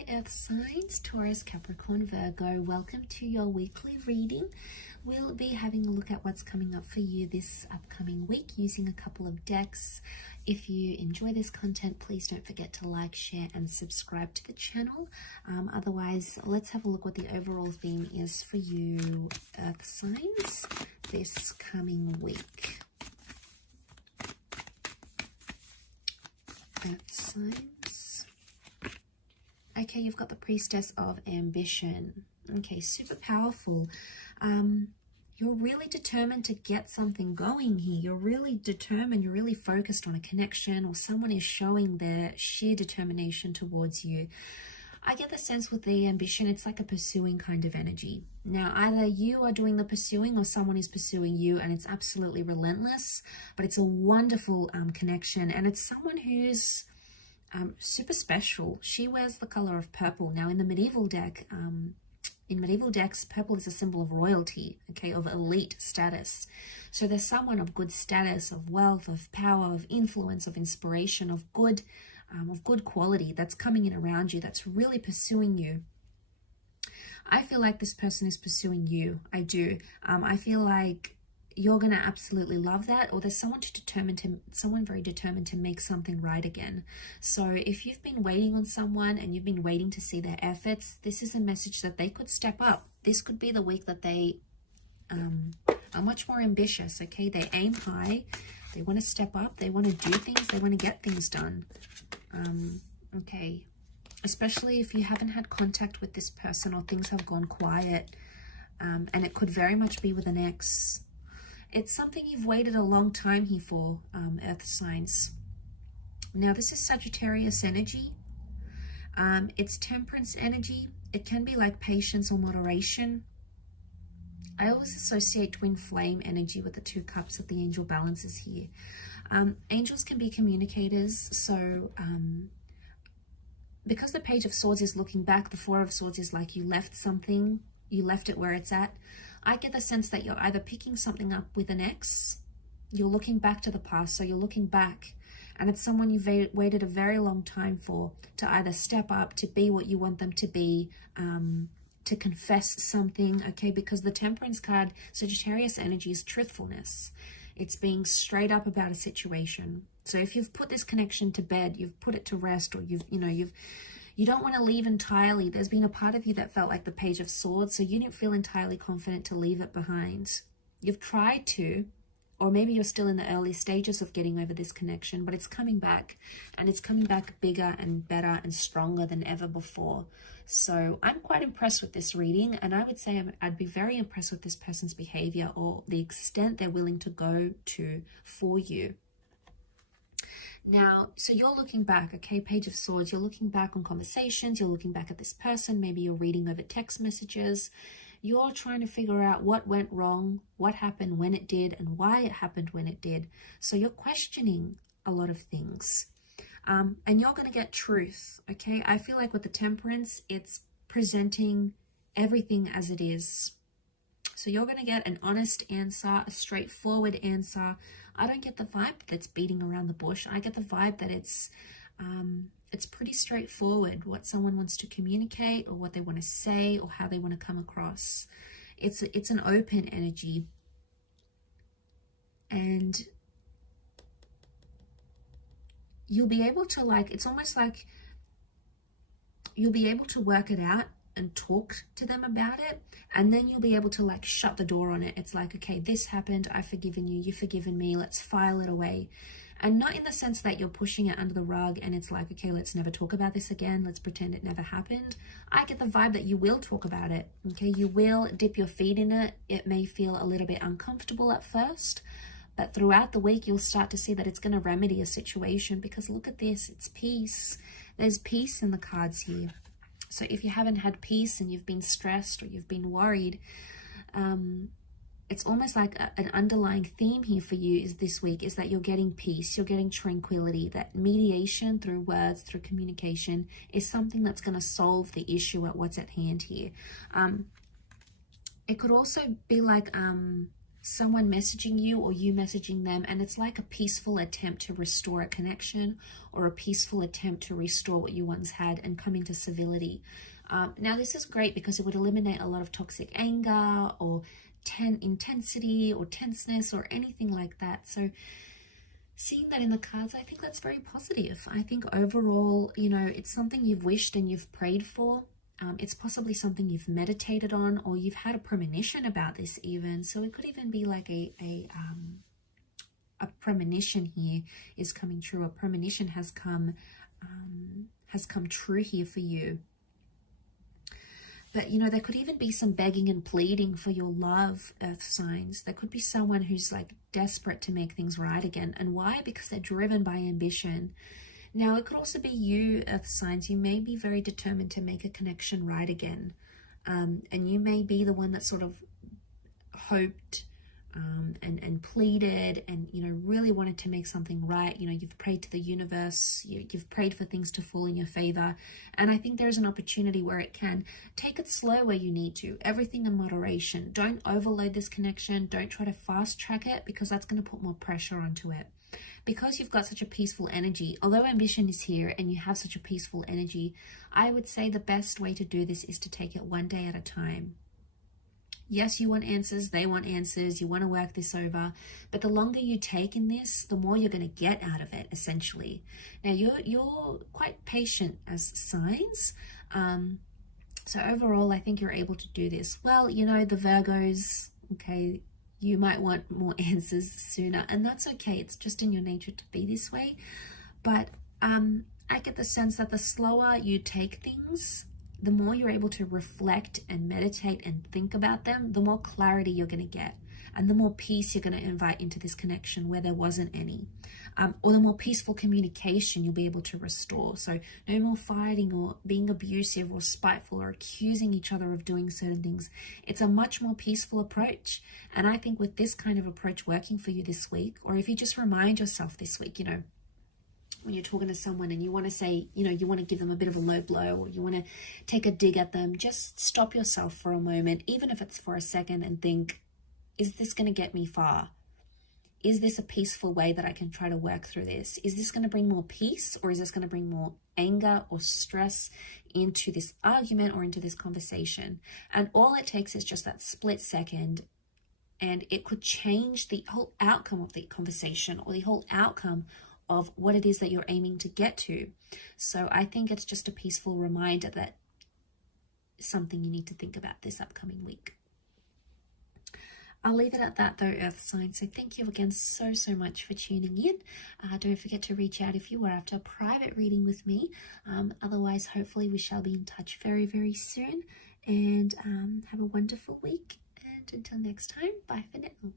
Hi Earth signs, Taurus, Capricorn, Virgo. Welcome to your weekly reading. We'll be having a look at what's coming up for you this upcoming week using a couple of decks. If you enjoy this content, please don't forget to like, share and subscribe to the channel. Otherwise, let's have a look what the overall theme is for you Earth signs this coming week. Earth signs. Okay, you've got the Priestess of Ambition. Okay, super powerful. You're really determined to get something going here. You're really determined, you're really focused on a connection, or someone is showing their sheer determination towards you. I get the sense with the ambition, it's like a pursuing kind of energy. Now, either you are doing the pursuing or someone is pursuing you, and it's absolutely relentless, but it's a wonderful connection, and it's someone who's super special. She wears the color of purple. Now, in the medieval deck, in medieval decks, purple is a symbol of royalty, okay, of elite status. So there's someone of good status, of wealth, of power, of influence, of inspiration, of good quality that's coming in around you, that's really pursuing you. I feel like this person is pursuing you. I do. I feel like you're going to absolutely love that, or there's someone very determined to make something right again. So if you've been waiting on someone and you've been waiting to see their efforts, this is a message that they could step up. This could be the week that they are much more ambitious, okay? They aim high, they want to step up, they want to do things, they want to get things done. Okay, especially if you haven't had contact with this person or things have gone quiet, and it could very much be with an ex. It's something you've waited a long time here for, Earth signs. Now, this is Sagittarius energy. It's Temperance energy. It can be like patience or moderation. I always associate twin flame energy with the 2 cups of the angel balances here. Angels can be communicators. So because the Page of Swords is looking back, the 4 of Swords is like you left something, you left it where it's at. I get the sense that you're either picking something up with an ex, you're looking back to the past, so you're looking back, and it's someone you've waited a very long time for to either step up, to be what you want them to be, to confess something, okay? Because the Temperance card, Sagittarius energy, is truthfulness. It's being straight up about a situation. So if you've put this connection to bed, you've put it to rest, or you don't want to leave entirely. There's been a part of you that felt like the Page of Swords, so you didn't feel entirely confident to leave it behind. You've tried to, or maybe you're still in the early stages of getting over this connection, but it's coming back, and it's coming back bigger and better and stronger than ever before. So I'm quite impressed with this reading, and I would say I'd be very impressed with this person's behavior or the extent they're willing to go to for you. Now, so you're looking back, okay, Page of Swords, you're looking back on conversations, you're looking back at this person, maybe you're reading over text messages, you're trying to figure out what went wrong, what happened when it did, and why it happened when it did. So you're questioning a lot of things, and you're going to get truth, okay? I feel like with the Temperance, it's presenting everything as it is. So you're going to get an honest answer, a straightforward answer. I don't get the vibe that's beating around the bush. I get the vibe that it's pretty straightforward what someone wants to communicate, or what they want to say, or how they want to come across. It's an open energy, and you'll be able to, like, it's almost like you'll be able to work it out and talk to them about it, and then you'll be able to, like, shut the door on it. It's like, okay, this happened, I've forgiven you, you've forgiven me, let's file it away. And not in the sense that you're pushing it under the rug and it's like, okay, let's never talk about this again, let's pretend it never happened. I get the vibe that you will talk about it, okay? You will dip your feet in it. It may feel a little bit uncomfortable at first, but throughout the week you'll start to see that it's going to remedy a situation, because look at this, it's peace. There's peace in the cards here. So if you haven't had peace and you've been stressed or you've been worried, it's almost like an underlying theme here for you is this week is that you're getting peace, you're getting tranquility, that mediation through words, through communication is something that's going to solve the issue at what's at hand here. It could also be like someone messaging you or you messaging them, and it's like a peaceful attempt to restore a connection or a peaceful attempt to restore what you once had and come into civility. Now, this is great because it would eliminate a lot of toxic anger or intensity or tenseness or anything like that. So seeing that in the cards, I think that's very positive. I think overall, you know, it's something you've wished and you've prayed for. It's possibly something you've meditated on, or you've had a premonition about this even. So it could even be like a premonition here is coming true. A premonition has come true here for you. But, you know, there could even be some begging and pleading for your love, earth signs. There could be someone who's like desperate to make things right again. And why? Because they're driven by ambition. Now, it could also be you, earth signs. You may be very determined to make a connection right again. And you may be the one that sort of hoped and pleaded and, you know, really wanted to make something right. You know, you've prayed to the universe, you've prayed for things to fall in your favor. And I think there's an opportunity where it can. Take it slow where you need to, everything in moderation. Don't overload this connection. Don't try to fast track it, because that's going to put more pressure onto it. Because you've got such a peaceful energy, although ambition is here and you have such a peaceful energy, I would say the best way to do this is to take it one day at a time. Yes, you want answers, they want answers, you want to work this over, but the longer you take in this, the more you're going to get out of it, essentially. Now, you're quite patient as signs, so overall, I think you're able to do this. Well, you know, the Virgos, okay, you might want more answers sooner, and that's okay. It's just in your nature to be this way. But I get the sense that the slower you take things, the more you're able to reflect and meditate and think about them, the more clarity you're going to get, and the more peace you're going to invite into this connection where there wasn't any, or the more peaceful communication you'll be able to restore. So no more fighting or being abusive or spiteful or accusing each other of doing certain things. It's a much more peaceful approach. And I think with this kind of approach working for you this week, or if you just remind yourself this week, you know, when you're talking to someone and you want to say, you know, you want to give them a bit of a low blow, or you want to take a dig at them, just stop yourself for a moment, even if it's for a second, and think, is this going to get me far? Is this a peaceful way that I can try to work through this? Is this going to bring more peace, or is this going to bring more anger or stress into this argument or into this conversation? And all it takes is just that split second, and it could change the whole outcome of the conversation, or the whole outcome of what it is that you're aiming to get to. So I think it's just a peaceful reminder that something you need to think about this upcoming week. I'll leave it at that though, earth signs. So thank you again so much for tuning in. Don't forget to reach out if you are after a private reading with me. Otherwise, hopefully we shall be in touch very soon. And have a wonderful week. And until next time, bye for now.